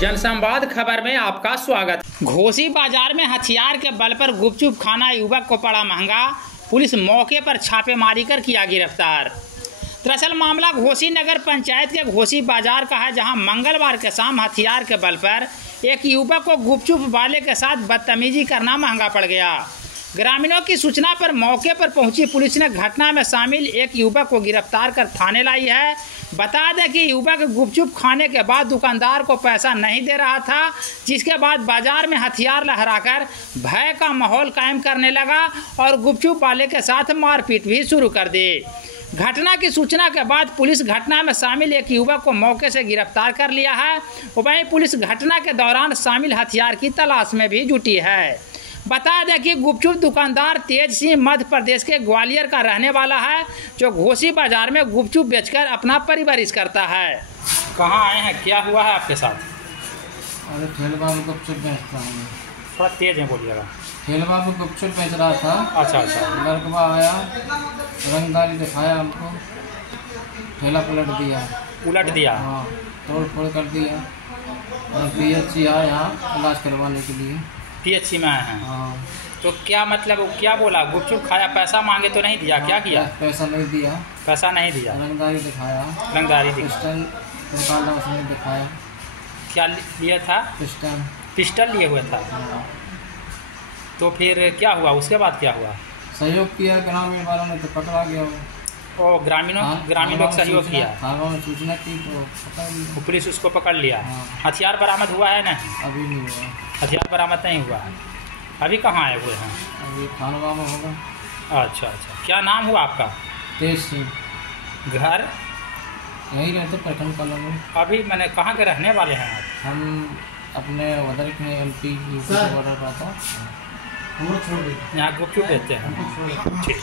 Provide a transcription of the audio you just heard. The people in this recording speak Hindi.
जनसंवाद खबर में आपका स्वागत। घोसी बाजार में हथियार के बल पर गुपचुप खाना युवक को पड़ा महंगा, पुलिस मौके पर छापेमारी कर किया गिरफ्तार। दरअसल मामला घोसी नगर पंचायत के घोसी बाजार का है, जहां मंगलवार के शाम हथियार के बल पर एक युवक को गुपचुप वाले के साथ बदतमीजी करना महंगा पड़ गया। ग्रामीणों की सूचना पर मौके पर पहुंची पुलिस ने घटना में शामिल एक युवक को गिरफ्तार कर थाने लाई है। बता दें कि युवक गुपचुप खाने के बाद दुकानदार को पैसा नहीं दे रहा था, जिसके बाद बाजार में हथियार लहराकर भय का माहौल कायम करने लगा और गुपचुप वाले के साथ मारपीट भी शुरू कर दी। घटना की सूचना के बाद पुलिस घटना में शामिल एक युवक को मौके से गिरफ्तार कर लिया है। वहीं पुलिस घटना के दौरान शामिल हथियार की तलाश में भी जुटी है। बता दें कि गुपचुप दुकानदार तेज सिंह मध्य प्रदेश के ग्वालियर का रहने वाला है, जो घोसी बाजार में गुपचुप बेचकर अपना परिवारिश करता है। कहाँ आए हैं, क्या हुआ है आपके साथ? अरे ठेलवा में गुपचुप बेचता हूँ। थोड़ा तेज में बोलिएगा। ठेलवा में गुपचुप बेच रहा था। अच्छा। लड़का आया, रंगदारी दिखाया हमको, ठेला उलट दिया। हाँ, तोड़ फोड़ कर दिया और PHC आया यहाँ इलाज करवाने के लिए। PHC में आए हैं? हाँ। तो क्या मतलब क्या बोला? गुपचुप खाया, पैसा मांगे तो नहीं दिया? क्या किया? पैसा नहीं दिया। पैसा नहीं दिया। रंगदारी दिखाया। पिस्टल निकाला उसने दिखाया। क्या लिया था? पिस्टल लिए हुए था। हाँ। तो फिर क्या हुआ? उसके बाद क्या हुआ? सहयोग किया ग्रामीण वालों ने, तो पकड़ा गया वो। और ग्रामीण लोग सहयोग किया। थाना में सूचना की तो पकड़ लिया, पुलिस उसको पकड़ लिया। हाँ। हथियार बरामद हुआ है? नहीं, अभी नहीं हुआ। हथियार बरामद नहीं हुआ है। अभी कहाँ आए हुए हैं? अभी थानवा में होगा। अच्छा। क्या नाम हुआ आपका? तेज सिंह। घर यही रहते प्रखंड कॉलोनी। अभी मैंने कहाँ के रहने वाले हैं आप? हम अपने उधर के MP बॉर्डर का था। यहाँ गुपचुप देते हैं। ठीक।